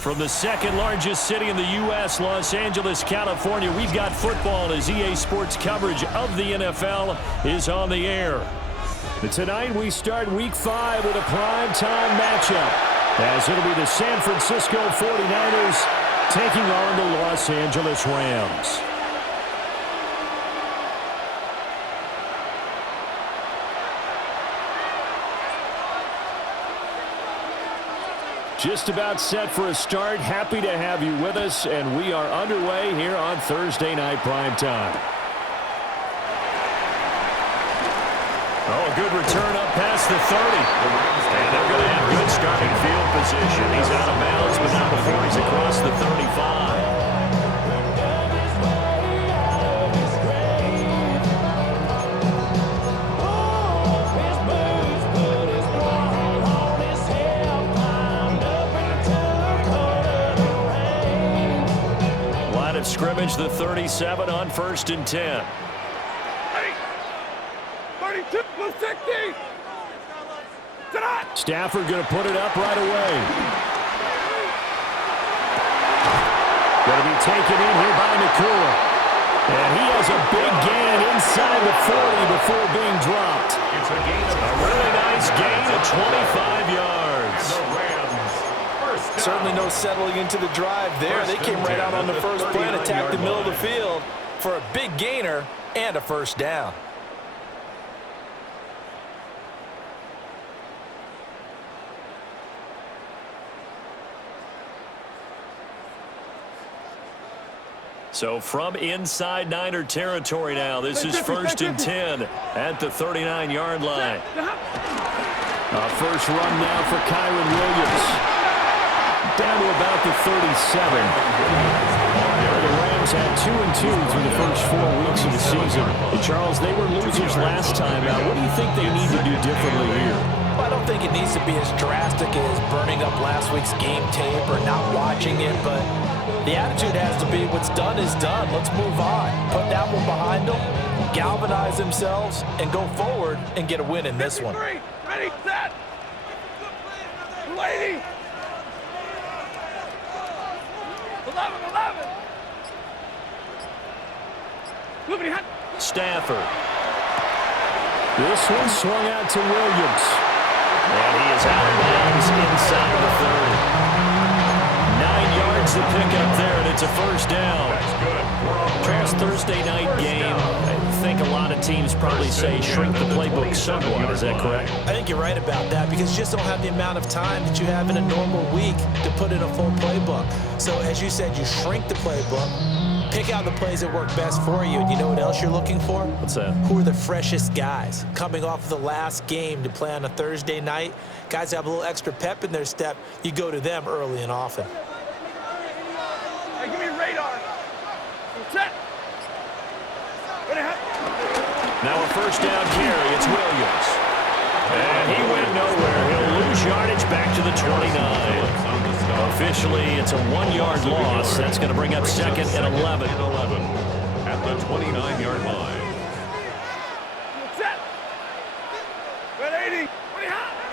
From the second largest city in the U.S., Los Angeles, California, we've got football as EA Sports coverage of the NFL is on the air. Tonight we start Week 5 with a primetime matchup, as it'll be the San Francisco 49ers taking on the Los Angeles Rams. Just about set for a start. Happy to have you with us, and we are underway here on Thursday Night Primetime. Oh, a good return up past the 30. And they're going to have good starting field position. He's out of bounds, but not before he's across the 35. Scrimmage, the 37 on 1st and 10. 32, 60. Stafford going to put it up right away. Going to be taken in here by Nakua. And he has a big gain inside the 40 before being dropped. It's a gain of a really nice gain of 25 yards. Certainly no settling into the drive there. They came right out on the first play and attacked the middle of the field for a big gainer and a first down. So from inside Niner territory now, this is 1st and 10 at the 39-yard line. First run now for Kyron Williams. Down to about the 37. The Rams had 2-2 through the first 4 weeks of the season. And Charles, they were losers last time out. What do you think they need to do differently here? Well, I don't think it needs to be as drastic as burning up last week's game tape or not watching it, but the attitude has to be what's done is done. Let's move on. Put that one behind them, galvanize themselves, and go forward and get a win in this one. Ready, set. Lady. 11. Stafford. This one swung out to Williams. And he is out of bounds inside the 30. 9 yards to pick up there, and it's a first down. That's good. Charles, Thursday night game. I think a lot of teams probably say shrink the playbook somewhat. Is that correct? I think you're right about that because you just don't have the amount of time that you have in a normal week to put in a full playbook. So as you said, you shrink the playbook, pick out the plays that work best for you, and you know what else you're looking for? What's that? Who are the freshest guys coming off of the last game to play on a Thursday night? Guys have a little extra pep in their step. You go to them early and often. Hey, give me a radar. Set. Now a first down carry. It's Williams. And he went nowhere. He'll lose yardage back to the 29. Officially, it's a 1-yard loss. That's going to bring up 2nd and 11. At the 29-yard line. Set. 80.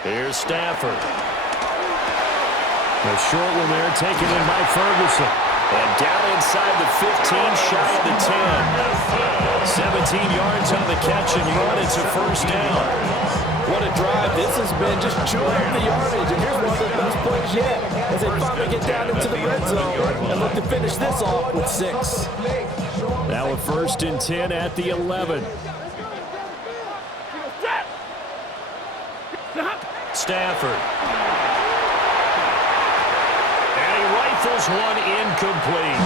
Here's Stafford. The short one there taken in by Ferguson. And down inside the 15, shy of the 10. 17 yards on the catch and run. It's a first down. What a drive. This has been just chewing up the yardage. And here's one of the best plays yet as they finally get down into the red zone and look to finish this off with 6. Now a 1st and 10 at the 11. Stafford. And he rifles one incomplete.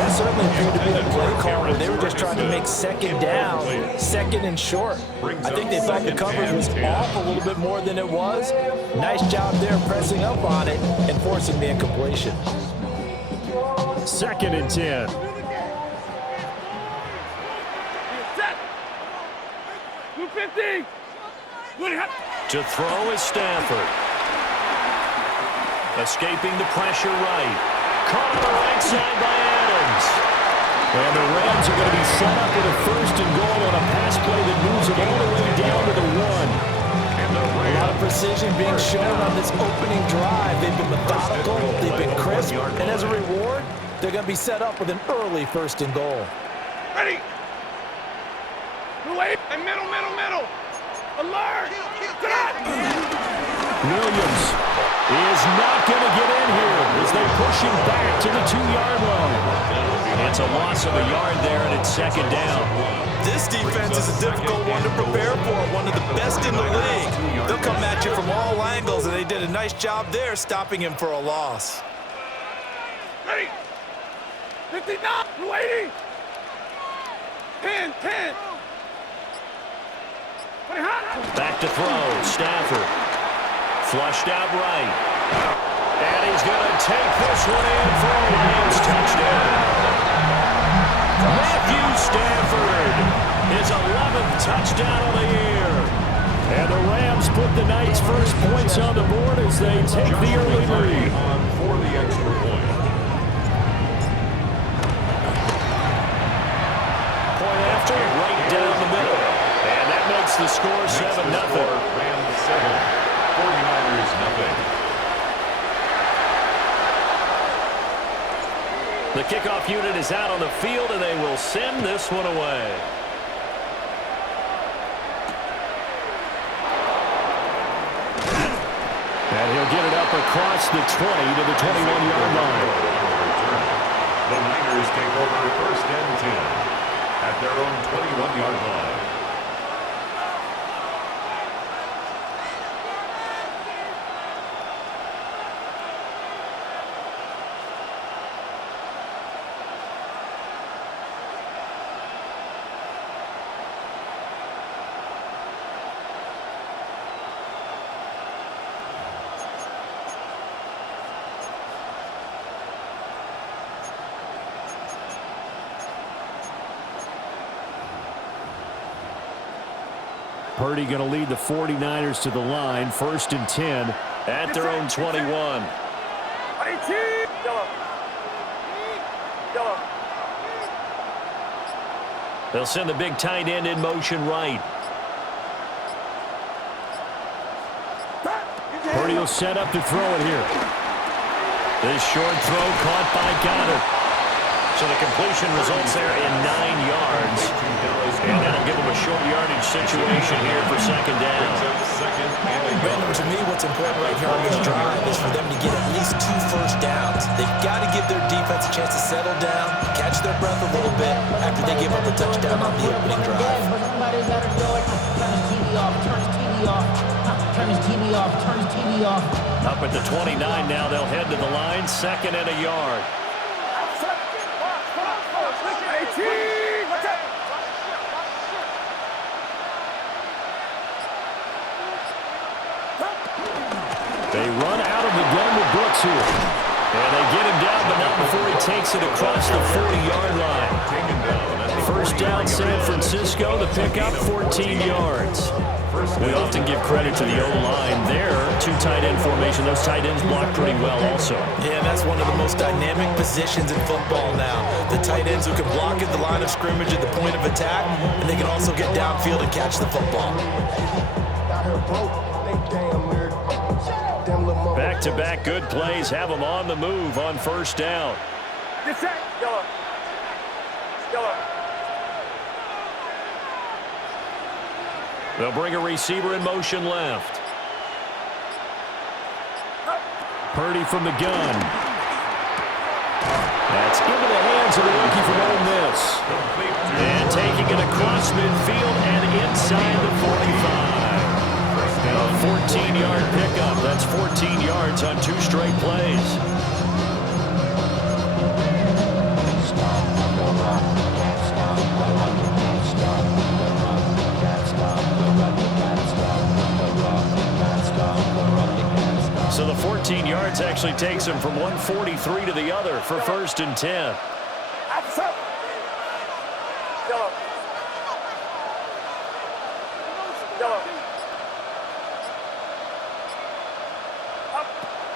That certainly appeared to be a play call where they were just trying to make second down, second and short. I think they thought the coverage was off a little bit more than it was. Nice job there pressing up on it and forcing the incompletion. 2nd and 10. Set. 250. To throw is Stafford. Escaping the pressure right. Caught on the right side by Adams. And the Rams are going to be set up with a 1st and goal on a pass play that moves them all the way down to the 1. A lot of precision being shown on this opening drive. They've been methodical, they've been crisp, and as a reward, they're going to be set up with an early 1st and goal. Ready. Wait. And middle. Alert. Williams is not going to get in here as they push him back to the 2-yard line. It's a loss of a yard there, and it's 2nd down. This defense is a difficult one to prepare for, one of the best in the league. They'll come at you from all angles, and they did a nice job there stopping him for a loss. Ready. 59. Waiting. 10. Back to throw. Stafford. Flushed out right. And he's going to take this one in for a Lions touchdown. Matthew Stafford, his 11th touchdown of the year. And the Rams put the Knights' first points on the board as they take the early lead. For the extra point. Point after, right down the middle. And that makes the score 7-0. Rams 7. 49ers nothing. The kickoff unit is out on the field, and they will send this one away. And he'll get it up across the 20 to the 21-yard line. The Niners take over 1st and 10 at their own 21-yard line. Purdy going to lead the 49ers to the line. 1st and 10 at their own 21. They'll send the big tight end in motion right. Purdy will set up to throw it here. This short throw caught by Goddard. So the completion results there in 9 yards. And that'll give them a short yardage situation here for 2nd down. Brandon, to me, what's important right here on this drive is for them to get at least 2 first downs. They've got to give their defense a chance to settle down, catch their breath a little bit after they give up the touchdown on the opening drive. Somebody's got to do it. Turn his TV off. Turn his TV off. Turn his TV off. Turn his TV off. Up at the 29 now, they'll head to the line. 2nd and a yard. They run out of the gun with Brooks here. And they get him down, but not before he takes it across the 40-yard line. 1st down, San Francisco. The pickup, 14 yards. We often give credit to the O-line there. 2 tight end formation. Those tight ends block pretty well also. Yeah, that's one of the most dynamic positions in football now. The tight ends who can block at the line of scrimmage at the point of attack, and they can also get downfield and catch the football. Back-to-back good plays have them on the move on 1st down. They'll bring a receiver in motion left. Purdy from the gun. That's into the hands of the rookie from Ole Miss. And taking it across midfield and inside the 45. A 14-yard pickup. That's 14 yards on 2 straight plays. So the 14 yards actually takes him from 143 to the other for 1st and 10.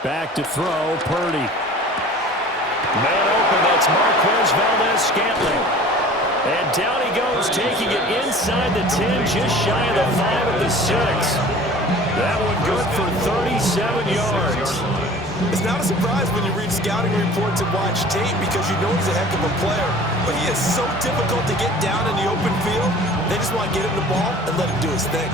Back to throw, Purdy. Man open, that's Marquez Valdez-Scantling. And down he goes, taking it inside the 10, just shy of the 5 at the 6. That one good for 37 yards. It's not a surprise when you read scouting reports and watch tape because you know he's a heck of a player. But he is so difficult to get down in the open field. They just want to get him the ball and let him do his thing.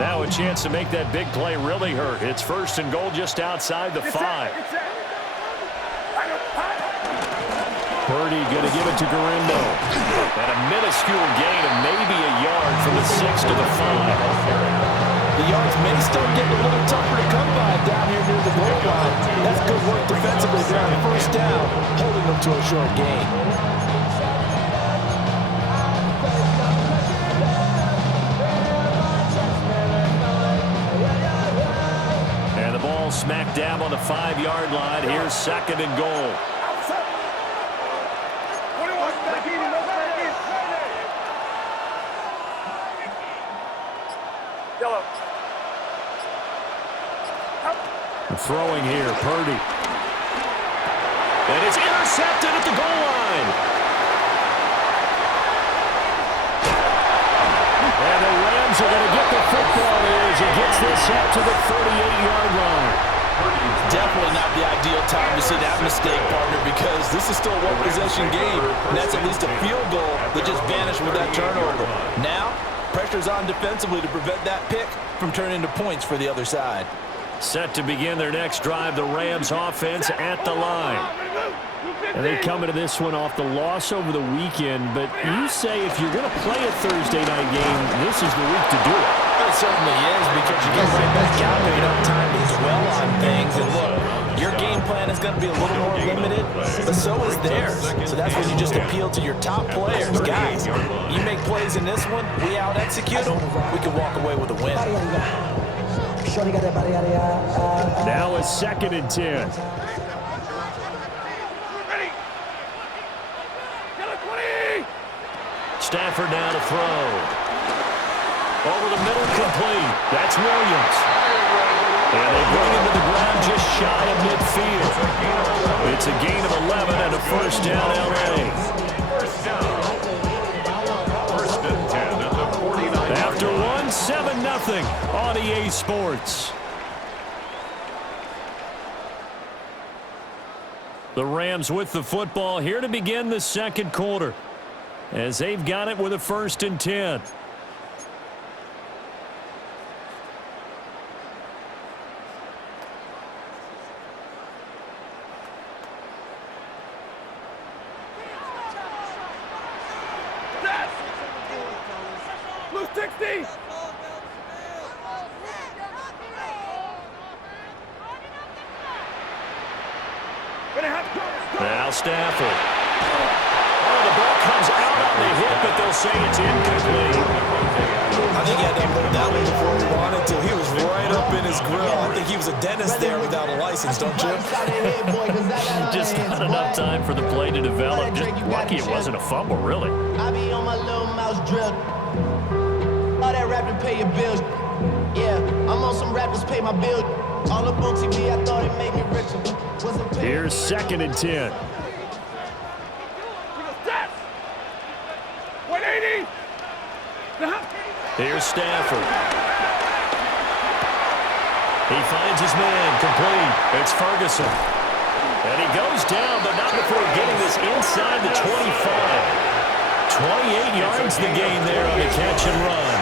Now a chance to make that big play really hurt. It's 1st and goal just outside the 5. Purdy going to give it to Garindo. And a minuscule gain of maybe a yard from the 6 to the 5. The yards may start getting a little tougher to come by down here near the goal line. That's good work defensively there on 1st down, holding them to a short gain. And the ball smack dab on the 5-yard line. Here's 2nd and goal. Throwing here, Purdy. And it's intercepted at the goal line. And the Rams are going to get the football as he gets this up to the 38-yard line. Definitely not the ideal time to see that mistake, partner, because this is still a one-possession game, and that's at least a field goal that just vanished with that turnover. Now, pressure's on defensively to prevent that pick from turning into points for the other side. Set to begin their next drive, the Rams offense at the line. And they come into this one off the loss over the weekend, but you say if you're going to play a Thursday night game, this is the week to do it. It certainly is, because you get right back out there, you don't have time to dwell on things. And look, your game plan is going to be a little more limited, but so is theirs. So that's when you just appeal to your top players. Guys, you make plays in this one, we out-execute them, we can walk away with a win. Now it's 2nd and 10. Stafford now to throw. Over the middle, complete. That's Williams. And they bring him to the ground just shy of midfield. It's a gain of 11 and a 1st down, L.A. 1st and 10 at the 49. After 7-0 on EA Sports. The Rams with the football here to begin the 2nd quarter, as they've got it with a 1st and 10. Blue 60. Now Stafford. Oh, the ball comes out on the hit, but they'll say it's incomplete. I think he had to unload that one before he wanted to. He was right up in his grill. I think he was a dentist there without a license, don't you? Just not enough time for the play to develop. Just lucky it wasn't a fumble, really. I be on my little mouse drill. All that rapping pay your bills. Yeah, I'm on some rappers pay my bills. All up on TV, I thought it made me richer. Here's 2nd and 10. 180. Here's Stafford. He finds his man, complete. It's Ferguson. And he goes down, but not before getting this inside the 25. 28 yards the gain there on the catch and run.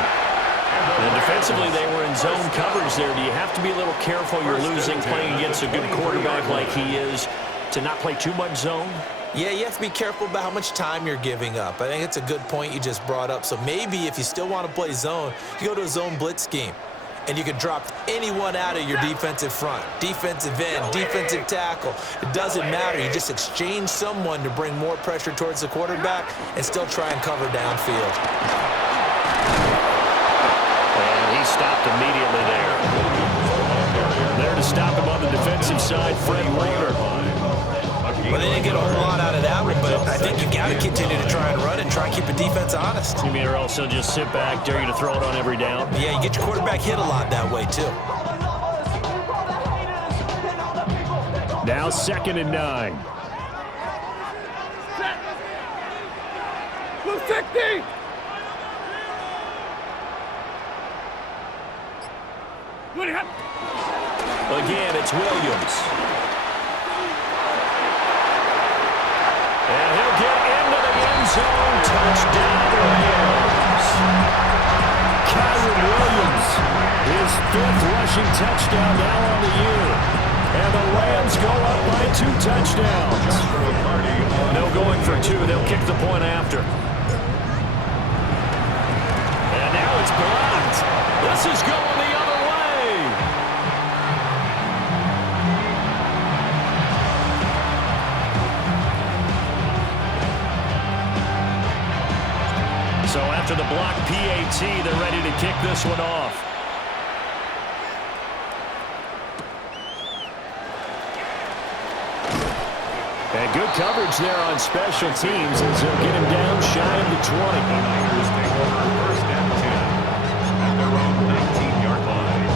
And defensively, they were in zone coverage there. Do you have to be a little careful? You're losing playing against a good quarterback like he is to not play too much zone? Yeah, you have to be careful about how much time you're giving up. I think it's a good point you just brought up. So maybe if you still want to play zone, you go to a zone blitz scheme. and you can drop anyone out of your defensive front. Defensive end, defensive tackle. It doesn't matter. You just exchange someone to bring more pressure towards the quarterback and still try and cover downfield. And he stopped immediately there. There to stop him on the defensive side, Fred Warner. Well, they didn't get a whole lot out of that one, but I think you got to continue to try and run and try and keep the defense honest. You mean or also just sit back, dare you to throw it on every down? Yeah, you get your quarterback hit a lot that way, too. Now 2nd and 9. Blue 60! Again, it's Williams. And he'll get into the end zone. Touchdown, Rams. Kyron Williams, his 5th rushing touchdown now on the year. And the Rams go up by 2 touchdowns. No going for 2. They'll kick the point after. And now it's blocked. This is going the other way. So after the block PAT, they're ready to kick this one off. And good coverage there on special teams as they'll get him down shy of the 20. The Niners take over 1st and 10 at their own 19-yard line.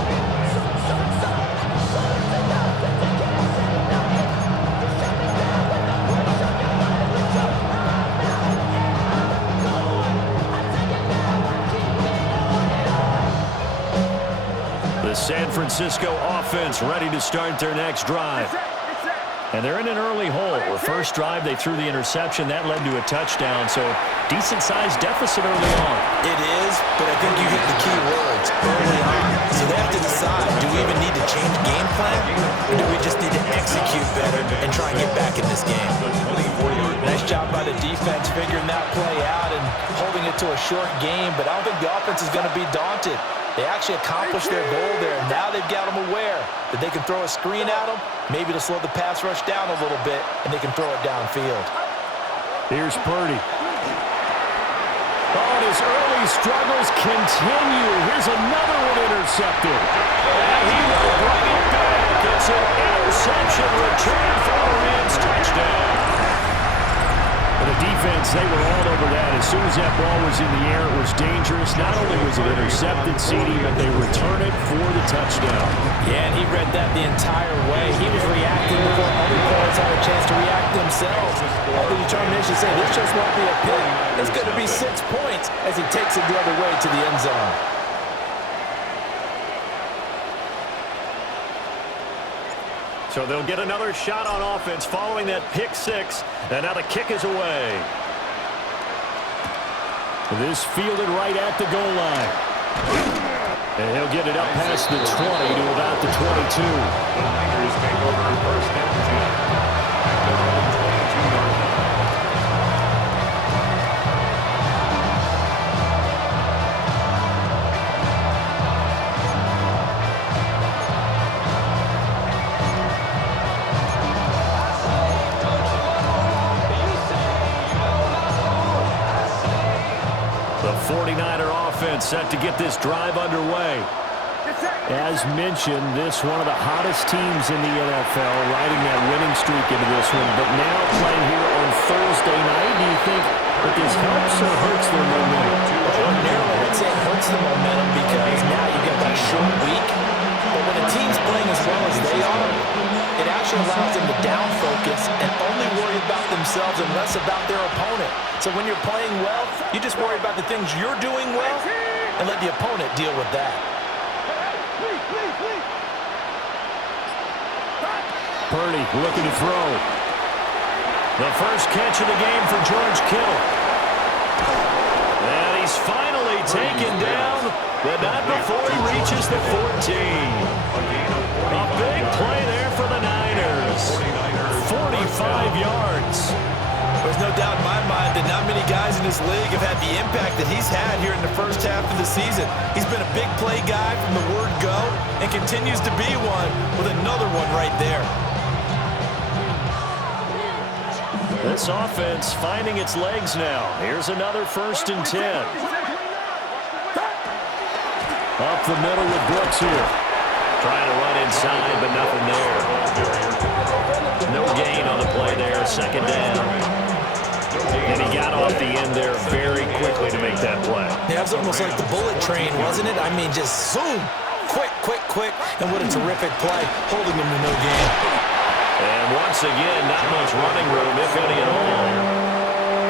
The San Francisco offense ready to start their next drive. And they're in an early hole. The first drive, they threw the interception. That led to a touchdown, so decent-sized deficit early on. It is, but I think you hit the key words early on. So they have to decide, do we even need to change game plan, or do we just need to execute better and try and get back in this game? Nice job by the defense figuring that play out and holding it to a short game, but I don't think the offense is going to be daunted. They actually accomplished their goal there. Now they've got them aware that they can throw a screen at them, maybe to slow the pass rush down a little bit, and they can throw it downfield. Here's Purdy. Oh, and his early struggles continue. Here's another one intercepted. And he will bring it back. It's an interception return for the Rams touchdown. And the defense, they were all over that. As soon as that ball was in the air, it was dangerous. Not only was it intercepted, CD, but they return it for the touchdown. Yeah, and he read that the entire way. He was reacting before other players had a chance to react themselves. All the determination say this just won't be a pick. It's going to be 6 points as he takes it the other way to the end zone. So they'll get another shot on offense following that pick 6. And now the kick is away. This fielded right at the goal line. And he'll get it up past the 20 to about the 22. The Niners take over 1st and 10 at their own 22-yard line. The 49er offense set to get this drive underway. As mentioned, this one of the hottest teams in the NFL, riding that winning streak into this one, but now playing here on Thursday night. Do you think that this helps or hurts their momentum? Ordinarily, I'd say it hurts the momentum because now you get that short week. But when a team's playing as well as they are, it actually allows them to down focus and only worry about themselves and less about their opponent. So when you're playing well, you just worry about the things you're doing well and let the opponent deal with that. Purdy looking to throw. The first catch of the game for George Kittle. And he's finally taken down, but not before he reaches the 14. A big play there for the Niners. 45 yards. There's no doubt in my mind that not many guys in this league have had the impact that he's had here in the first half of the season. He's been a big play guy from the word go and continues to be one with another one right there. This offense finding its legs now. Here's another 1st and 10. Up the middle with Brooks here. Trying to run inside, but nothing there. No gain on the play there. 2nd down. And he got off the end there very quickly to make that play. Yeah, it was almost like the bullet train, wasn't it? I mean, just zoom. Quick, quick, quick. And what a terrific play, holding him to no gain. And once again, not much running room, if any at all.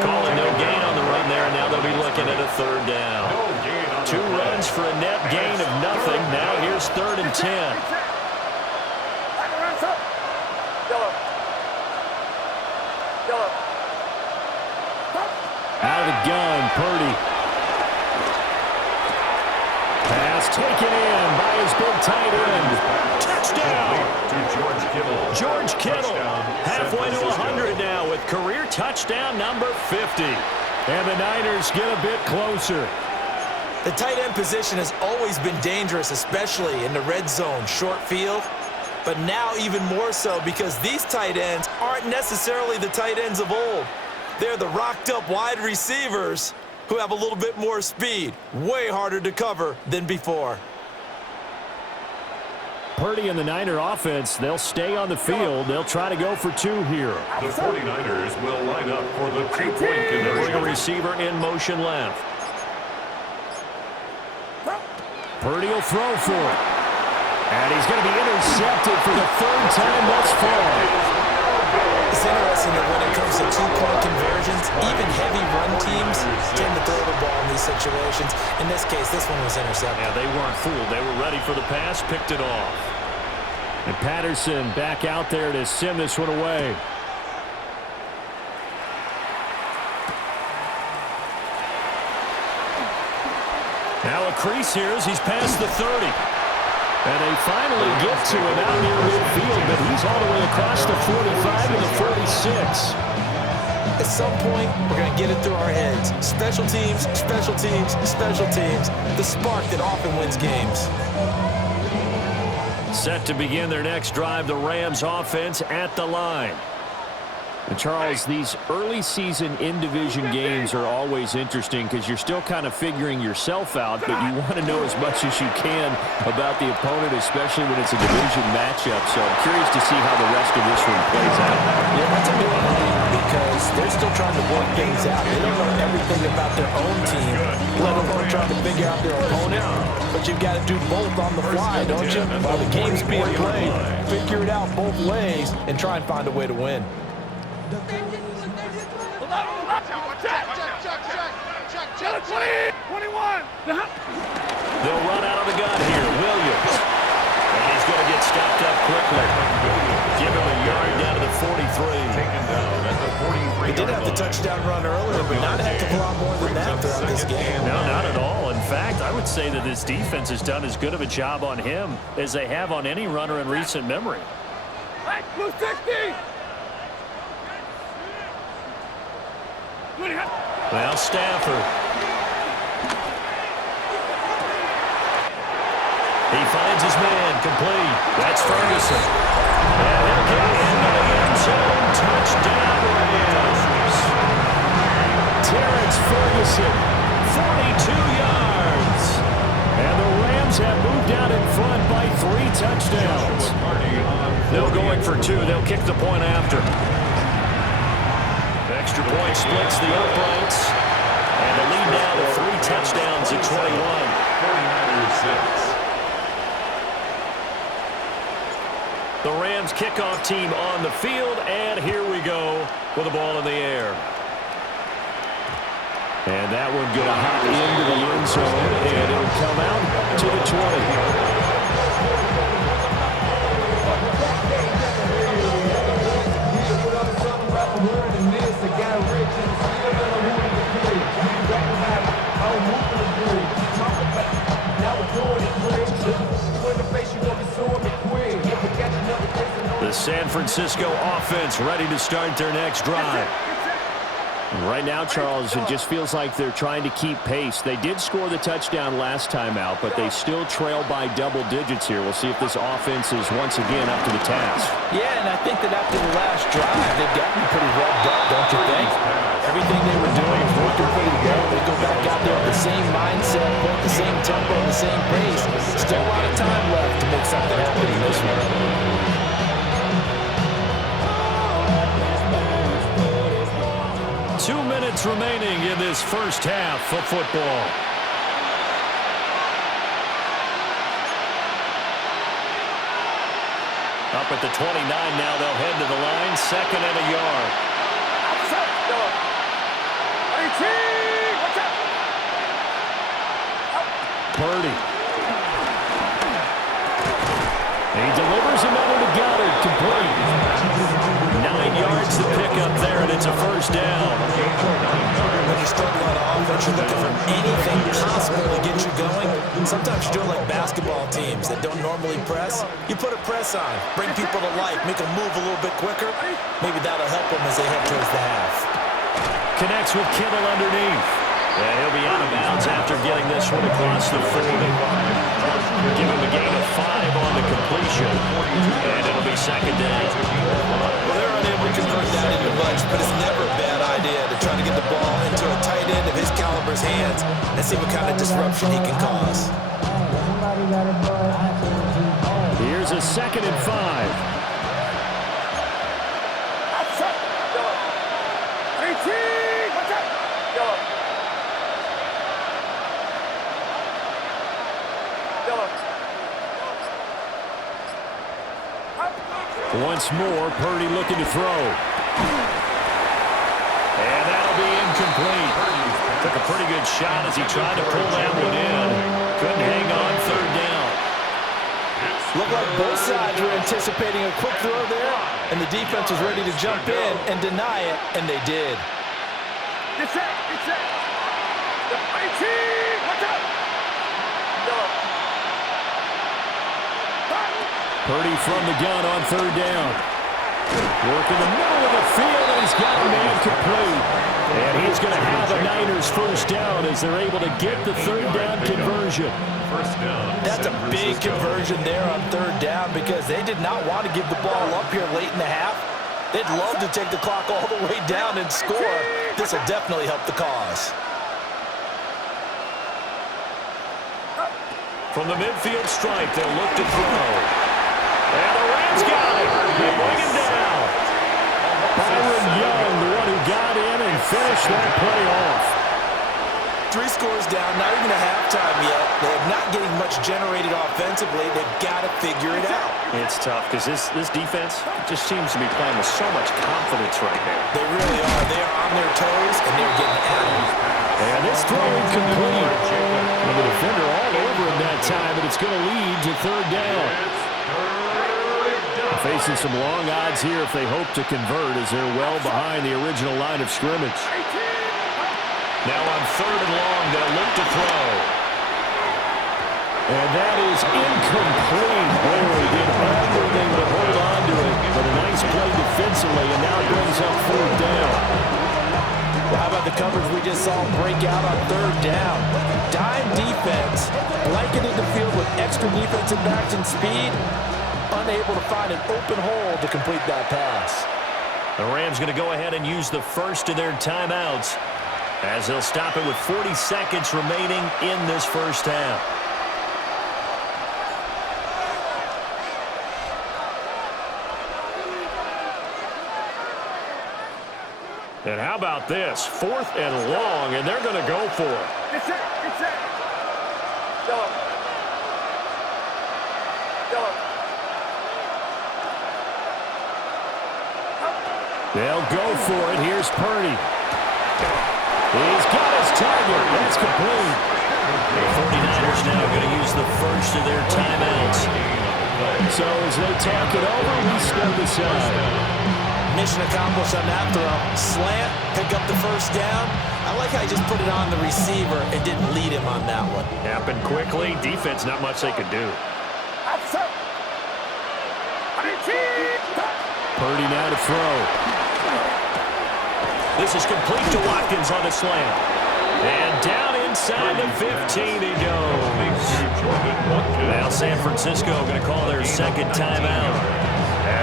Calling no gain on the run there, and now they'll be looking at a 3rd down. 2 runs for a net gain of nothing. Now here's 3rd and 10. Out of the gun, Purdy. Pass taken in by his big tight end. Touchdown! To George Kittle. George Kittle, halfway to 100 now with career touchdown number 50. And the Niners get a bit closer. The tight end position has always been dangerous, especially in the red zone, short field. But now even more so because these tight ends aren't necessarily the tight ends of old. They're the rocked-up wide receivers who have a little bit more speed. Way harder to cover than before. Purdy and the Niner offense, they'll stay on the field. They'll try to go for 2 here. The 49ers will line up for the 2-point They bring a conversion. receiver in motion left. Purdy will throw for it. And he's going to be intercepted for the 3rd time thus far. It's interesting that when it comes to 2-point conversions, even heavy run teams tend to throw the ball in these situations. In this case, this one was intercepted. Yeah, they weren't fooled. They were ready for the pass, picked it off. And Patterson back out there to send this one away. Now a crease here as he's past the 30. And they finally get to him out near midfield, but he's all the way across the 45 to the 46. At some point, we're going to get it through our heads. Special teams, special teams, special teams. The spark that often wins games. Set to begin their next drive, the Rams offense at the line. And Charles, these early season in-division games are always interesting because you're still kind of figuring yourself out, but you want to know as much as you can about the opponent, especially when it's a division matchup. So I'm curious to see how the rest of this one plays out. Yeah, that's a good point because they're still trying to work things out. They don't know everything about their own team, let alone trying to figure out their opponent. But you've got to do both on the fly, don't you? While the game's being played, figure it out both ways and try and find a way to win. Check, 21. They'll run out of the gun here. Williams. And he's going to get stopped up quickly. Give him a yard down to the 43. Taken down at the 43. He did have the touchdown run earlier, but not have to pull out more than that throughout this game. No, not at all. In fact, I would say that this defense has done as good of a job on him as they have on any runner in recent memory. Hey, blue 60. Well, Stafford. He finds his man, complete. That's Ferguson. And he'll get into the end zone. Touchdown, Rams. Terrence Ferguson, 42 yards. And the Rams have moved out in front by 3 touchdowns. No going for 2. They'll kick the point after. Extra point splits the uprights. And the lead now to 3 touchdowns at 21. 49ers 6. The Rams kickoff team on the field, and here we go with the ball in the air. And that one going to hop into the end zone, and it'll come out to the 20. The San Francisco offense ready to start their next drive. Right now, Charles, it just feels like they're trying to keep pace. They did score the touchdown last time out, but they still trail by double digits here. We'll see if this offense is once again up to the task. Yeah, and I think that after the last drive, they've gotten pretty revved up, don't you think? Everything they were doing is working pretty well. They go back out there with the same mindset, with the same tempo, the same pace. Still a lot of time left to make something happen in this one. 2 minutes remaining in this first half of football. Up at the 29 now, they'll head to the line, 2nd and a yard. Purdy. He delivers another to Goddard, complete. 9 yards to pick up there, and it's a first down. When you struggle on offense, you're looking for anything possible to get you going. Sometimes you're doing like basketball teams that don't normally press. You put a press on, bring people to life, make them move a little bit quicker. Maybe that'll help them as they head towards the half. Connects with Kittle underneath. And he'll be out of bounds after getting this one across the 40. Give him a gain of 5 on the completion. And it'll be 2nd down. Well, they're unable to convert that into much, but it's never a bad idea to try to get the ball into a tight end of his caliber's hands and see what kind of disruption he can cause. Here's a 2nd and 5. Once more, Purdy looking to throw. And that'll be incomplete. Took a pretty good shot as he tried to pull that one in. Couldn't hang on 3rd down. Looked like both sides were anticipating a quick throw there, and the defense was ready to jump in and deny it, and they did. Get set. Get set. The 18. Watch out. Purdy from the gun on 3rd down. Work in the middle of the field, and he's got a man complete. And he's going to have a Niners first down as they're able to get the 3rd down conversion. That's a big conversion there on 3rd down because they did not want to give the ball up here late in the half. They'd love to take the clock all the way down and score. This will definitely help the cause. From the midfield stripe, they'll look to throw. And the Rams got it. They bring him down. Byron Young, the one who got in and finished that play off. 3 scores down, not even a halftime yet. They're not getting much generated offensively. They've got to figure it out. It's tough because this defense just seems to be playing with so much confidence right now. They really are. They are on their toes, and they're getting at them. And this throw incomplete. And the defender all over him that time, but it's going to lead to 3rd down. Facing some long odds here if they hope to convert as they're well behind the original line of scrimmage. Now on 3rd and long, they'll look to throw. And that is incomplete. Boy, did everything but hold on to it. But a nice play defensively, and now it brings up 4th down. Well, how about the coverage we just saw break out on 3rd down? Dime defense, blanketed the field with extra defensive backs and speed. Unable to find an open hole to complete that pass. The Rams going to go ahead and use the first of their timeouts as they'll stop it with 40 seconds remaining in this first half. And how about this? 4th and long, and they're going to go for it. Get set. Get set. Go. They'll go for it. Here's Purdy. He's got his target. That's complete. The 49ers now going to use the first of their timeouts. So as they talk it over, we step aside. Mission accomplished on that throw. Slant, pick up the first down. I like how he just put it on the receiver and didn't lead him on that one. Happened quickly. Defense, not much they could do. Purdy Purdy now to throw. This is complete to Watkins on the slant. And down inside the 15 he goes. Now San Francisco going to call their second timeout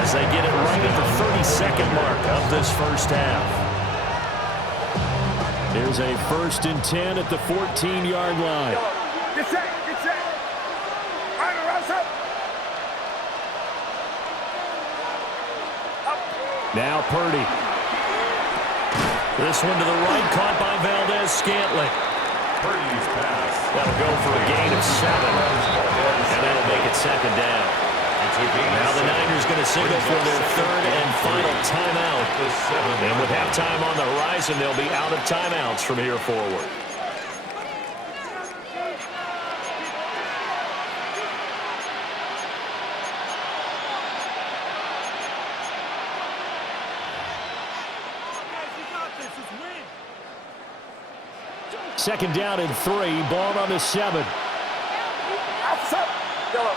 as they get it right at the 30-second mark of this first half. Here's a 1st and 10 at the 14-yard line. Get set, get set. Rouse up. Now Purdy. This one to the right, caught by Valdez-Scantling. Purdy's pass. That'll go for a gain of 7. And that'll make it second down. Now the Niners going to signal for their 3rd and final timeout. And with halftime on the horizon, they'll be out of timeouts from here forward. Second down and 3, ball on the 7. Outside. Yellow.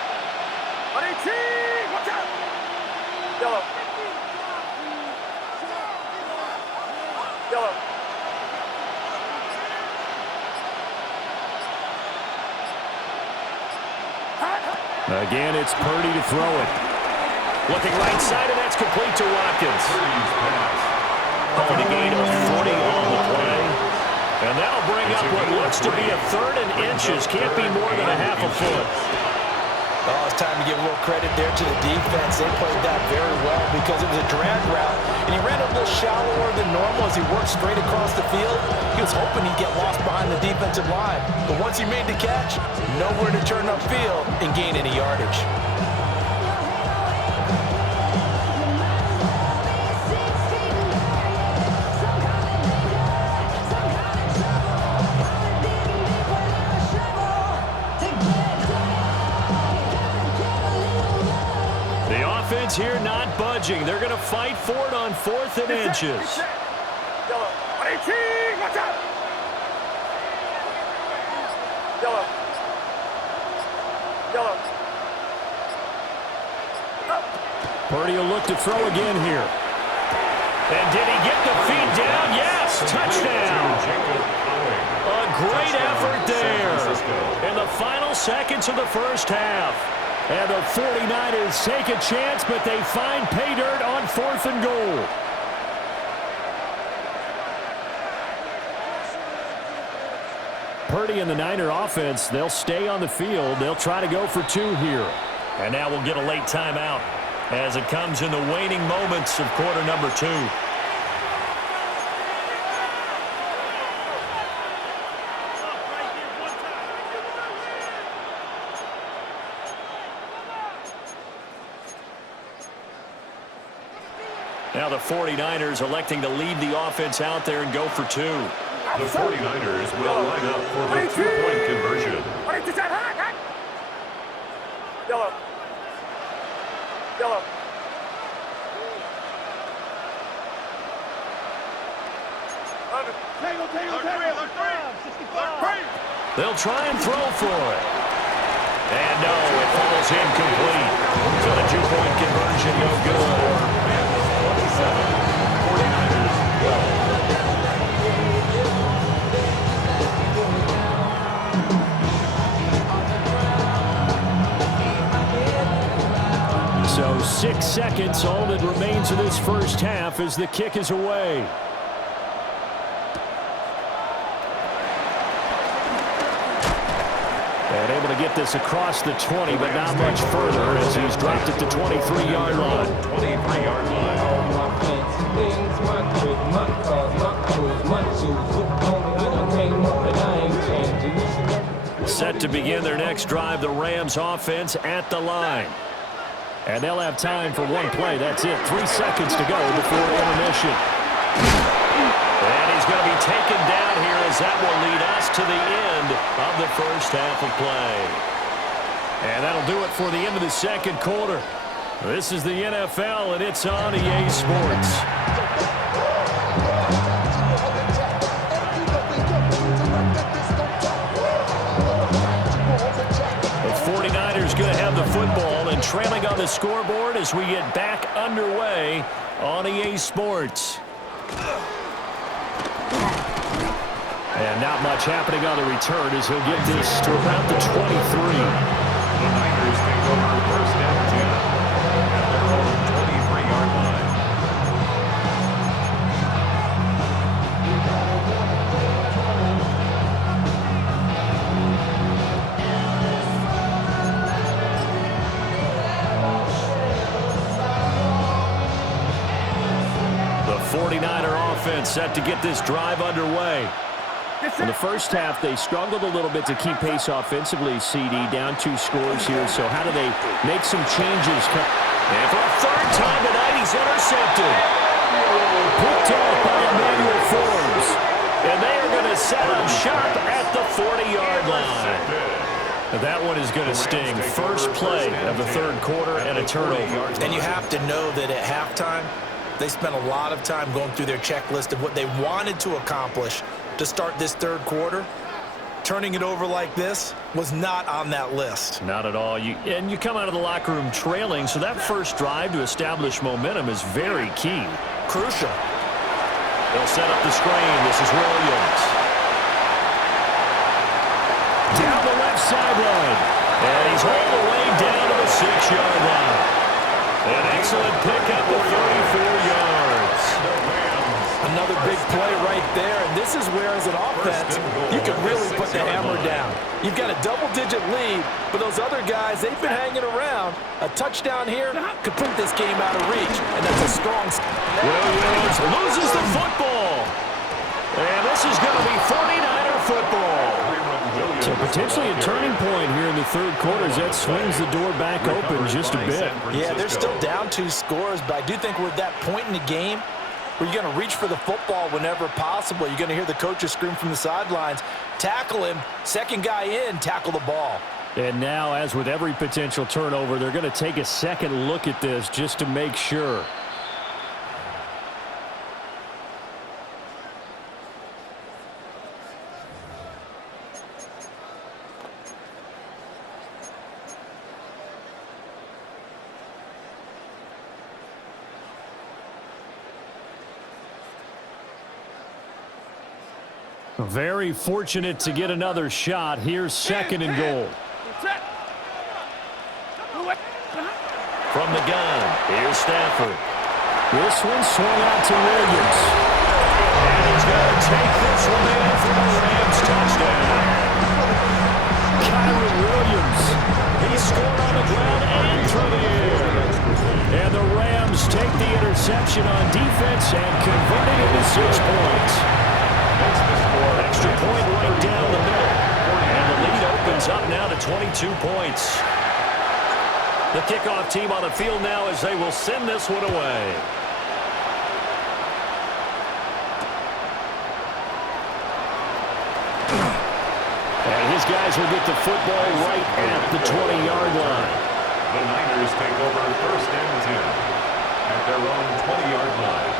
118. Watch out. Yellow. Yellow. Again, it's Purdy to throw it. Looking right side, and that's complete to Watkins. Calling a gain of 40 on the play. And that'll bring up what looks to be a 3rd and inches. Can't be more than a half a foot. Oh, it's time to give a little credit there to the defense. They played that very well because it was a drag route, and he ran a little shallower than normal as he worked straight across the field. He was hoping he'd get lost behind the defensive line. But once he made the catch, nowhere to turn upfield and gain any yardage. Here not budging. They're going to fight for it on 4th and inches. Yellow. 118. Watch out. Yellow. Yellow. Purdy will look to throw again here. And did he get the feet down? Yes. Touchdown. A great effort there in the final seconds of the first half. And the 49ers take a chance, but they find pay dirt on 4th and goal. Purdy and the Niner offense, they'll stay on the field. They'll try to go for 2 here. And now we'll get a late timeout as it comes in the waning moments of quarter number 2. Now the 49ers electing to leave the offense out there and go for 2. The 49ers will line up for the 2-point conversion. Yellow. Yellow. They'll try and throw for it. And no, it falls incomplete. So the 2-point conversion no good. 49ers 12. So 6 seconds, all that remains of this first half as the kick is away. And able to get this across the 20, but not much further as he's dropped it to 23-yard line. 23-yard line. Set to begin their next drive, the Rams offense at the line. And they'll have time for 1 play. That's it. 3 seconds to go before intermission. And he's going to be taken down here as that will lead us to the end of the first half of play. And that'll do it for the end of the second quarter. This is the NFL, and it's on EA Sports. The 49ers going to have the football and trailing on the scoreboard as we get back underway on EA Sports. not much happening on the return as he'll get this to about the 23. The Niners take over first and 10 at their own 23-yard line. The 49er offense set to get this drive underway. In the first half, they struggled a little bit to keep pace offensively, CD, down 2 scores here. So how do they make some changes? And for a third time tonight, he's intercepted. Picked off by Emmanuel Forbes. And they are going to set up shop at the 40-yard line. That one is going to sting. First play of the third quarter and a turnover. And you have to know that at halftime, they spent a lot of time going through their checklist of what they wanted to accomplish to start this third quarter. Turning it over like this was not on that list. Not at all. You come out of the locker room trailing, so that first drive to establish momentum is very key. Crucial. They'll set up the screen. This is Williams. Down the left sideline. And he's hauled away down to the 6-yard line. An excellent pickup of 34 yards. Another big play right there, and this is where, as an offense, you can really put the hammer down. You've got a double-digit lead, but those other guys, they've been hanging around. A touchdown here could put this game out of reach, and that's a strong... Williams loses the football. And this is going to be 49er football. So potentially a turning point here in the third quarter as that swings the door back open just a bit. Yeah, they're still down 2 scores, but I do think we're at that point in the game where you're going to reach for the football whenever possible. You're going to hear the coaches scream from the sidelines, tackle him, second guy in, tackle the ball. And now, as with every potential turnover, they're going to take a second look at this just to make sure. Very fortunate to get another shot. Here's second and goal. From the gun, here's Stafford. This one swung out to Williams. And he's going to take this one in for the Rams touchdown. Kyron Williams. He scored on the ground and through the air. And the Rams take the interception on defense and convert it into 6 points. Extra point right down the middle. And the lead opens up now to 22 points. The kickoff team on the field now as they will send this one away. And his guys will get the football right at the 20-yard line. The Niners take over first and 10 at their own 20-yard line.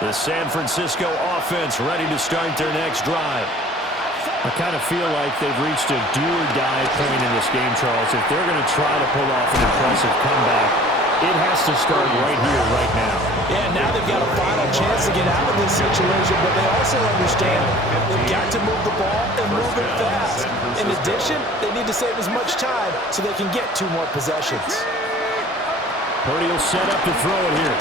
The San Francisco offense ready to start their next drive. I kind of feel like they've reached a do-or-die point in this game, Charles. If they're going to try to pull off an impressive comeback, it has to start right here, right now. Yeah, now they've got a final chance to get out of this situation, but they also understand they've got to move the ball and move it fast. In addition, they need to save as much time so they can get 2 more possessions. Purdy will set up to throw it here.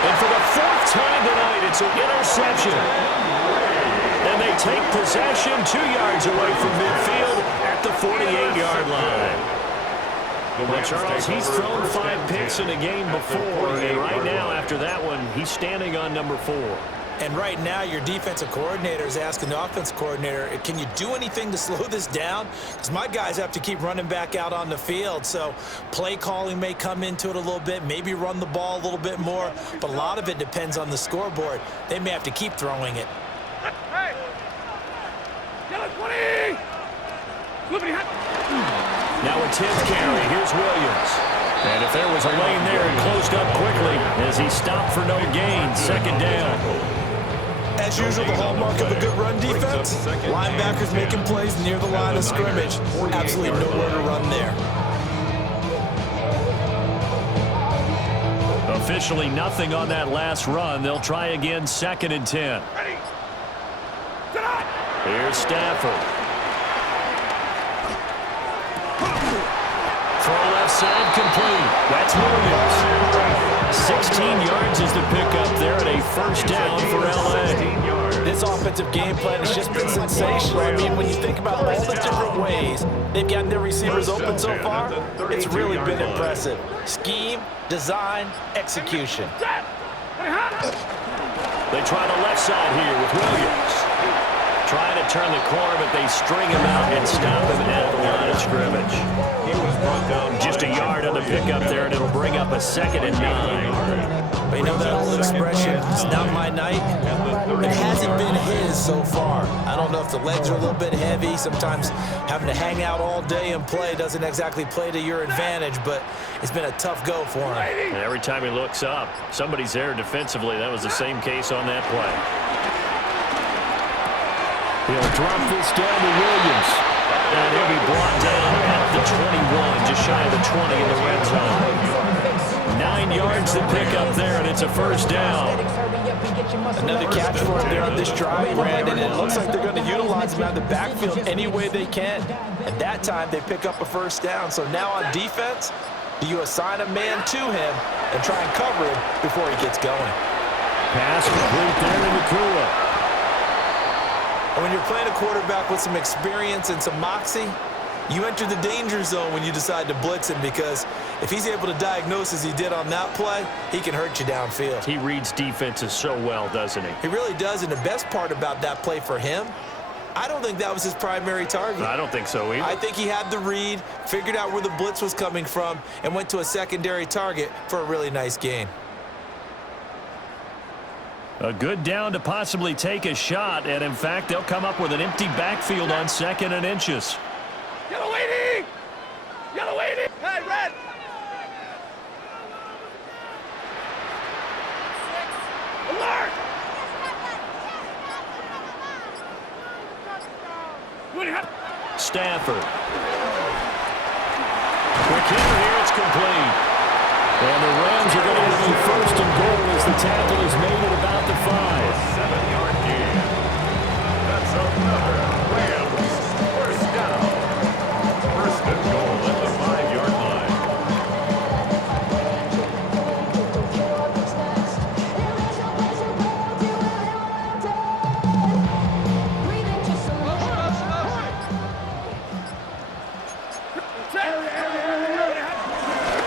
And for the 4th time tonight, it's an interception. And they take possession 2 yards away from midfield at the 48-yard line. Well, Charles, he's thrown 5 picks in a game before, and right now, after that one, he's standing on number 4. And right now, your defensive coordinator is asking the offensive coordinator, can you do anything to slow this down? Because my guys have to keep running back out on the field. So play calling may come into it a little bit, maybe run the ball a little bit more, but a lot of it depends on the scoreboard. They may have to keep throwing it. Hey! Yellow 20! Now a 10th carry. Here's Williams. And if there was a lane there, it closed up quickly as he stopped for no gain. Second down. As usual, the hallmark of a good run defense, linebackers making plays near the line of scrimmage. Absolutely nowhere to run there. officially nothing on that last run. They'll try again, 2nd and 10. Ready. Here's Stafford. Throw left side complete. That's Williams. 16 yards is the pickup there at a first down for L.A. This offensive game plan has just been sensational. I mean, when you think about all the different ways they've gotten their receivers open so far, it's really been impressive. Scheme, design, execution. They try the left side here with Williams. Trying to turn the corner, but they string him out and stop him at the line of scrimmage. He was brought down Just a yard on the pickup there, and it'll bring up a 2nd and 9. But you know that old expression, it's not my night? It hasn't been his so far. I don't know if the legs are a little bit heavy. Sometimes having to hang out all day and play doesn't exactly play to your advantage, but it's been a tough go for him. And every time he looks up, somebody's there defensively. That was the same case on that play. He'll drop this down to Williams. And he'll be brought down at the 21, just shy of the 20 in the red zone. 9 yards to pick up there, and it's a first down. Another catch for him there on this drive, Brandon. It looks like they're going to utilize him out of the backfield any way they can. And that time they pick up a first down. So now on defense, do you assign a man to him and try and cover him before he gets going? Pass complete there to Nakua. And when you're playing a quarterback with some experience and some moxie, you enter the danger zone when you decide to blitz him, because if he's able to diagnose as he did on that play, he can hurt you downfield. He reads defenses so well, doesn't he? He really does, and the best part about that play for him, I don't think that was his primary target. I don't think so either. I think he had the read, figured out where the blitz was coming from, and went to a secondary target for a really nice gain. A good down to possibly take a shot, and in fact, they'll come up with an empty backfield on 2nd and inches. Yellow waiting! Yellow waiting! Hey, red! Alert! Stafford. Quick hitter here, it's complete. And the Rams are going to have a 1st and goal as the tackle is made at about the 5. 7-yard gain. That's another Rams first down. 1st and goal at the 5-yard line.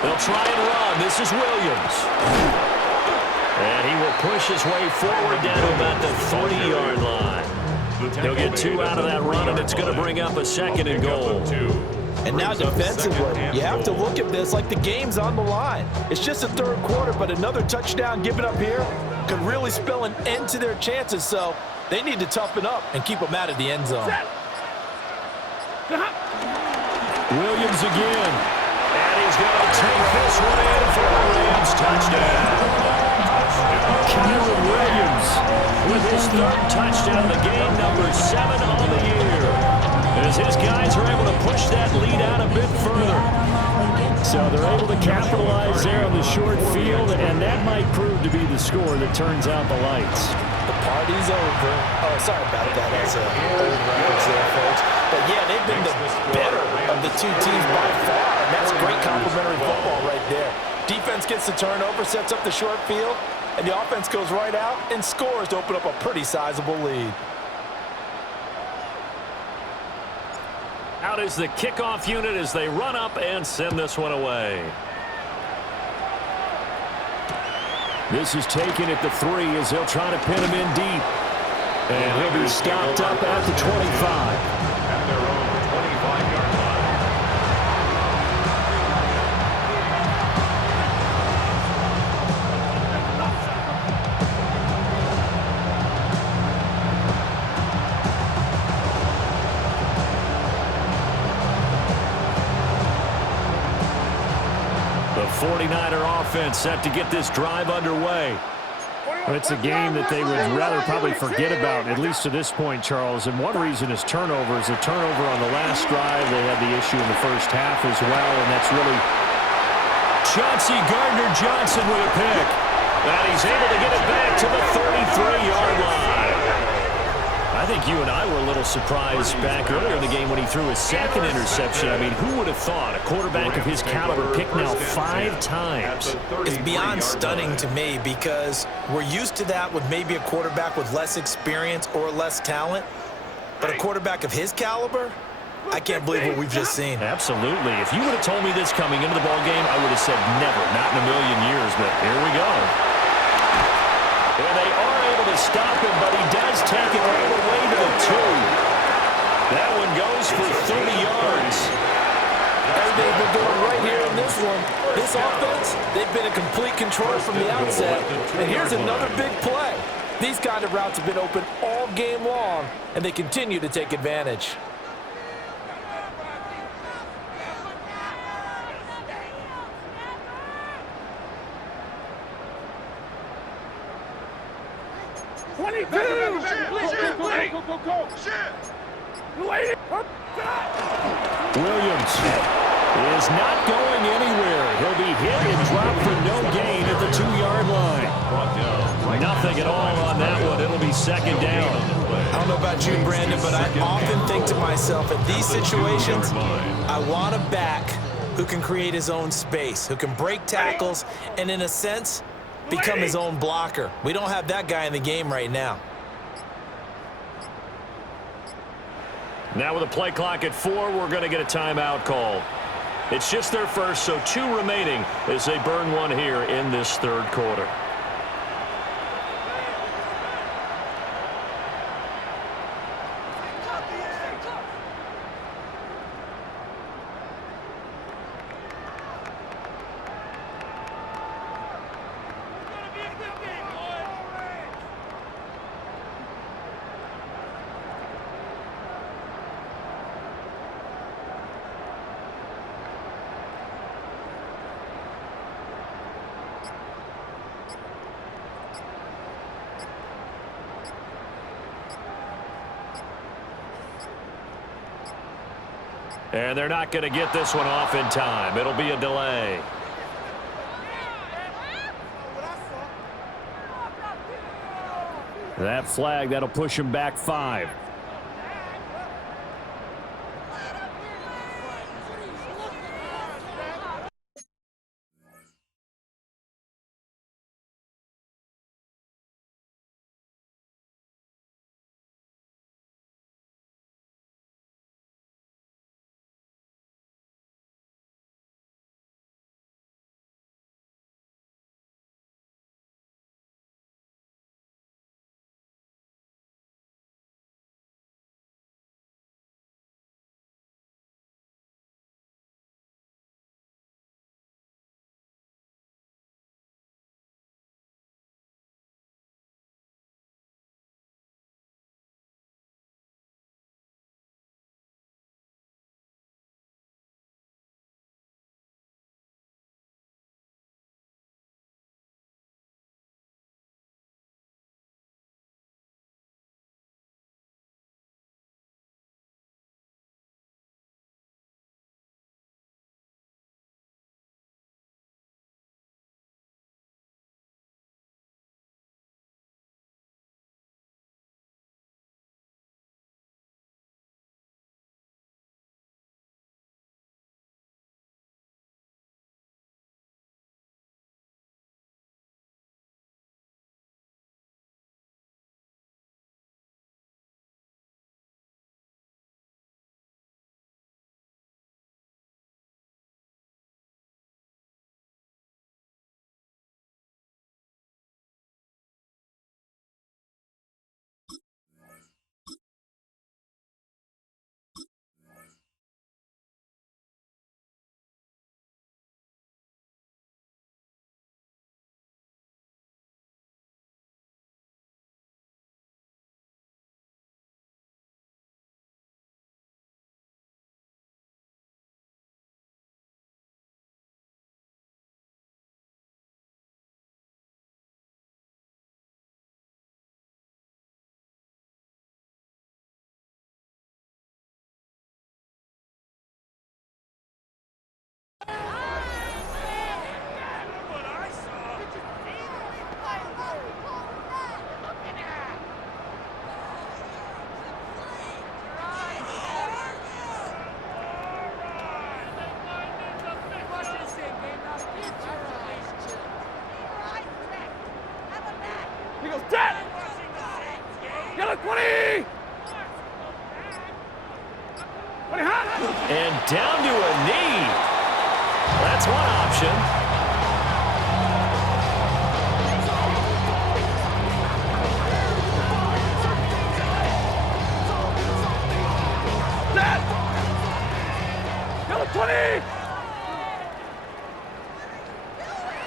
They'll try and run. This is Williams. And he will push his way forward down to about the 30-yard line. He'll get 2 out of that run, and it's going to bring up a 2nd and goal. And now defensively, you have to look at this like the game's on the line. It's just the 3rd quarter, but another touchdown given up here could really spell an end to their chances. So they need to toughen up and keep them out of the end zone. Williams again. And he's going to take this one in for a Rams touchdown. Kyron Williams with his 3rd touchdown of the game, number 7 on the year. As his guys are able to push that lead out a bit further. So they're able to capitalize there on the short field, and that might prove to be the score that turns out the lights. The party's over. Oh, sorry about that. That's an old reference there, folks. But, yeah, they've been the better of the 2 teams by far. And that's great complimentary football right there. Defense gets the turnover, sets up the short field, and the offense goes right out and scores to open up a pretty sizable lead. Out is the kickoff unit as they run up and send this one away. This is taken at the 3 as they'll try to pin him in deep. And he'll be stopped up at the 25. At their own 25-yard line. The 49er offense set to get this drive underway. Well, it's a game that they would rather probably forget about, at least to this point, Charles. And one reason is turnovers. A turnover on the last drive. They had the issue in the first half as well, and that's really Chauncey Gardner-Johnson with a pick. And he's able to get it back to the 33-yard line. I think you and I were a little surprised back earlier in the game when he threw his second interception. I mean, who would have thought a quarterback of his caliber picked now 5 times? It's beyond stunning to me because we're used to that with maybe a quarterback with less experience or less talent. But a quarterback of his caliber, I can't believe what we've just seen. Absolutely. If you would have told me this coming into the ballgame, I would have said never, not in a million years, but here we go. And they are able to stop him, but he does take it all the way to the 2. That one goes for 30 yards. As they've been doing right here in this one, this offense, they've been in complete control from the outset. And here's another big play. These kind of routes have been open all game long, and they continue to take advantage. Williams is not going anywhere. He'll be hit and dropped for no gain at the 2-yard line. Nothing at all on that one. It'll be second down. I don't know about you, Brandon, but I often think to myself, in these situations, I want a back who can create his own space, who can break tackles, and in a sense, become his own blocker. We don't have that guy in the game right now. Now with a play clock at 4, we're going to get a timeout call. It's just their first, so 2 remaining as they burn one here in this third quarter. And they're not going to get this one off in time. It'll be a delay. That flag, that'll push him back 5.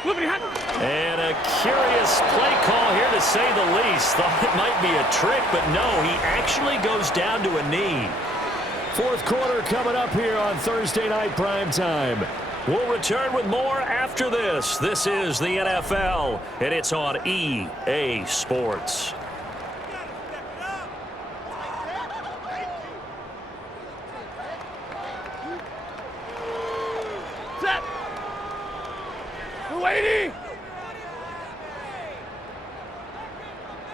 And a curious play call here, to say the least. Thought it might be a trick, but no, he actually goes down to a knee. Fourth quarter coming up here on Thursday Night Primetime. We'll return with more after this. This is the NFL, and it's on EA Sports. Set. Waiting.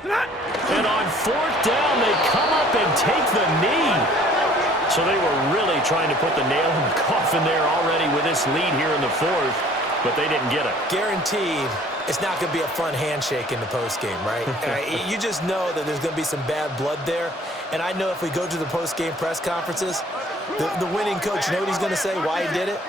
And on fourth down, they come up and take the knee. So they were really trying to put the nail in the coffin there already with this lead here in the fourth, but they didn't get it. Guaranteed, it's not going to be a fun handshake in the postgame, right? You just know that there's going to be some bad blood there. And I know if we go to the postgame press conferences, the winning coach, you know what he's going to say, why he did it?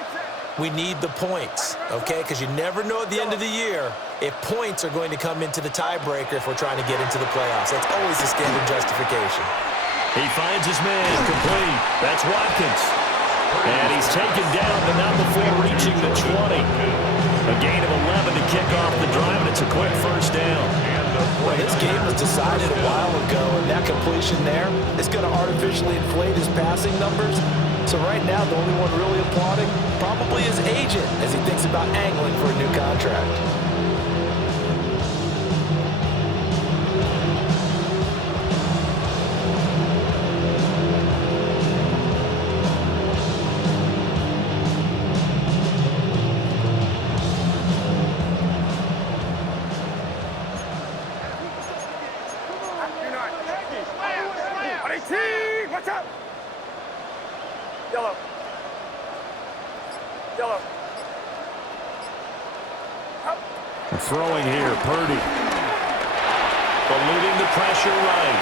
We need the points, okay? Because you never know at the end of the year if points are going to come into the tiebreaker if we're trying to get into the playoffs. That's always the standard justification. He finds his man, complete. That's Watkins. And he's taken down, but not before reaching the 20. A gain of 11 to kick off the drive, and it's a quick first down. Well, this game was decided a while ago, and that completion there is going to artificially inflate his passing numbers. So right now, the only one really applauding probably his agent as he thinks about angling for a new contract. Watch out! Yellow. Yellow. Throwing here, Purdy. Eluding the pressure right.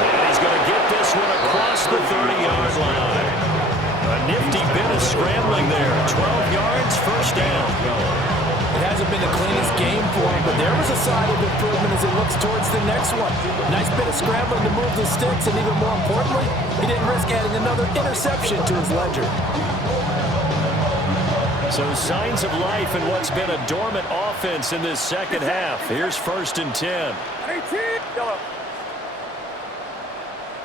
And he's going to get this one across the 30-yard line. A nifty bit of scrambling there. 12 yards, first down. It hasn't been the cleanest game for him, but there was a sign of improvement as he looks towards the next one. Nice bit of scrambling to move the sticks, and even more importantly, he didn't risk adding another interception to his ledger. So signs of life in what's been a dormant offense in this second half. Here's 1st and 10. 18. Yellow.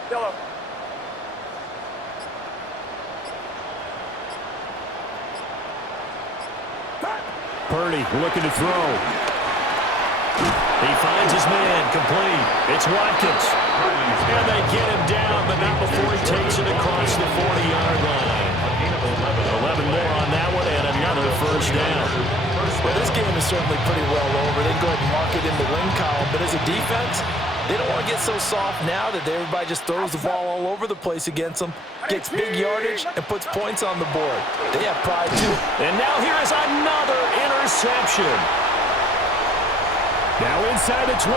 Yellow. Purdy looking to throw. He finds his man, complete. It's Watkins. And they get him down, but not before he takes it across the 40-yard line. 11 more on that one, and another first down. Well, this game is certainly pretty well over. They go ahead and mark it in the win column, but as a defense, they don't want to get so soft now that everybody just throws the ball all over the place against them, gets big yardage, and puts points on the board. They have pride, too. And now here is another interception. Now inside the 25.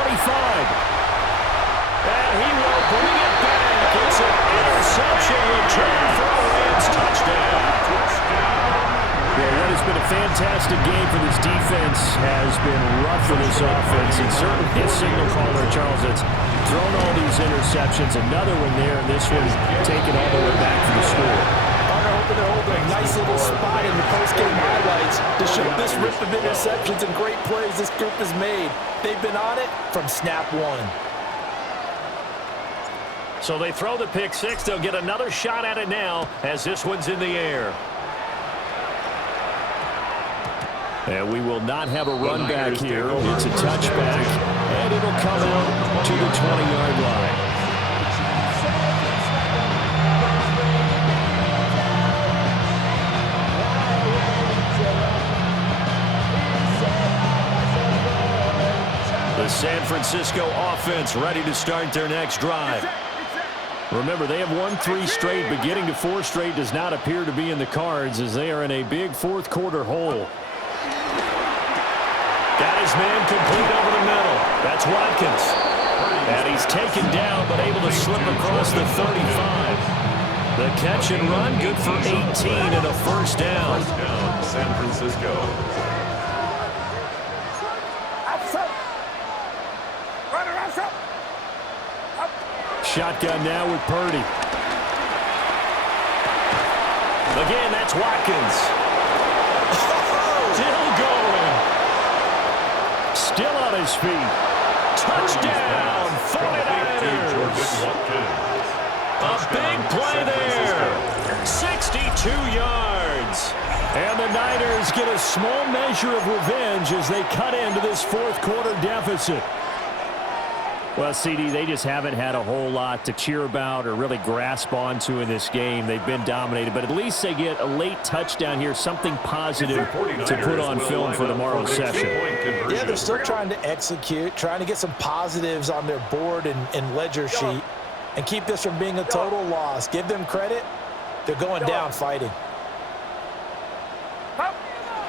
And he will bring it back. It's an interception return for a Rams touchdown. Well, what has been a fantastic game for this defense has been rough for this offense. And certainly his signal caller, Charles, that's thrown all these interceptions. Another one there, and this one taken all the way back for the score. They're hoping to hold a nice little spot in the post-game highlights to show this rip of interceptions and great plays this group has made. They've been on it from snap one. So they throw the pick six. They'll get another shot at it now as this one's in the air. And we will not have a run back here. It's a touchback, and it'll come out to the 20-yard line. The San Francisco offense ready to start their next drive. Remember, they have won 3 straight, but getting to 4 straight does not appear to be in the cards as they are in a big fourth quarter hole. Got his man complete over the middle. That's Watkins. And he's taken down, but able to slip across the 35. The catch and run, good for 18 and a first down. First down, San Francisco. Shotgun now with Purdy. Again, that's Watkins. Still going. his feet. Touchdown, 49ers. A big play there. 62 yards. And the Niners get a small measure of revenge as they cut into this fourth quarter deficit. Well, CD, they just haven't had a whole lot to cheer about or really grasp onto in this game. They've been dominated, but at least they get a late touchdown here, something positive to put on film for tomorrow's session. Yeah, they're still trying to execute, trying to get some positives on their board and ledger sheet and keep this from being a total loss. Give them credit. They're going down fighting.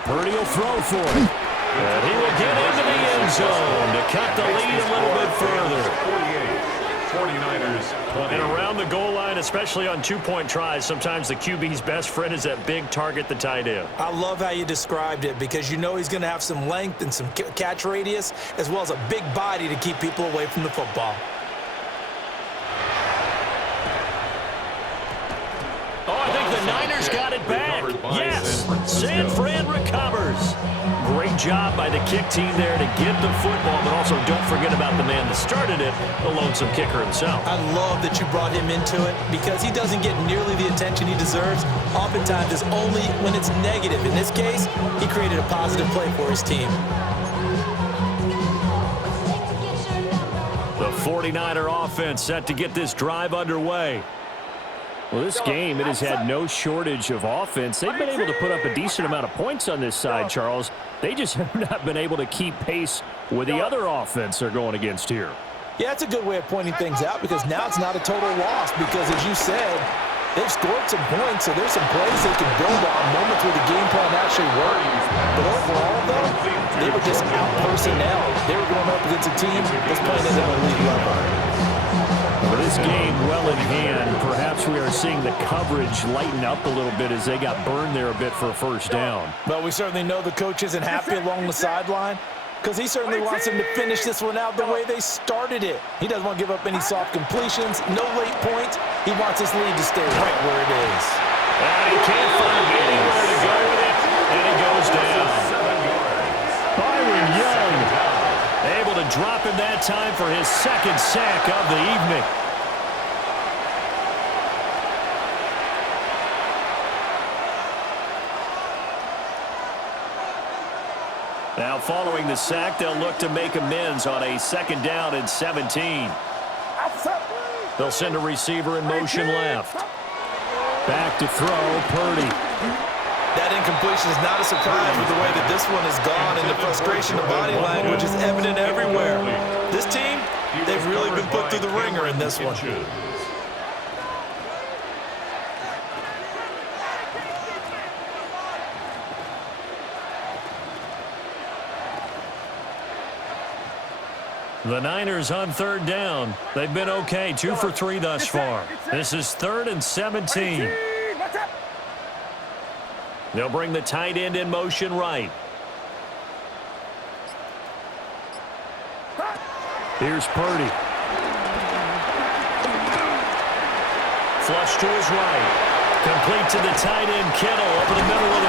Purdy will throw for it. And he will get into the end zone to cut the lead a little bit further. 49ers. And around the goal line, especially on two-point tries, sometimes the QB's best friend is that big target, the tight end. I love how you described it because you know he's going to have some length and some catch radius as well as a big body to keep people away from the football. Oh, I think the Niners got it back. Yes, San Fran recovers. Great job by the kick team there to get the football, but also don't forget about the man that started it, the lonesome kicker himself. I love that you brought him into it because he doesn't get nearly the attention he deserves. Oftentimes it's only when it's negative. In this case, he created a positive play for his team. The 49er offense set to get this drive underway. Well, this game, it has had no shortage of offense. They've been able to put up a decent amount of points on this side, Charles. They just have not been able to keep pace with the other offense they're going against here. Yeah, that's a good way of pointing things out because now it's not a total loss because, as you said, they've scored some points, so there's some plays they can build on, moments where the game plan actually worked. But overall, though, they were just out-personnel. They were going up against a team that's playing at an elite level. With this game well in hand, perhaps we are seeing the coverage lighten up a little bit as they got burned there a bit for a first down. But we certainly know the coach isn't happy along the sideline because he certainly wants them to finish this one out the way they started it. He doesn't want to give up any soft completions, no late points. He wants his lead to stay right where it is. And he can't find anywhere to go with it, and he goes down. Byron Young able to drop in that time for his second sack of the evening. Now following the sack, they'll look to make amends on a second down and 17. They'll send a receiver in motion left. Back to throw, Purdy. That incompletion is not a surprise with the way that this one has gone, and the frustration of body language is evident everywhere. This team, they've really been put through the ringer in this one. The Niners on third down. They've been okay, 2 for 3 thus far. This is 3rd and 17. They'll bring the tight end in motion right. Here's Purdy. Flush to his right. Complete to the tight end, Kittle, over the middle of the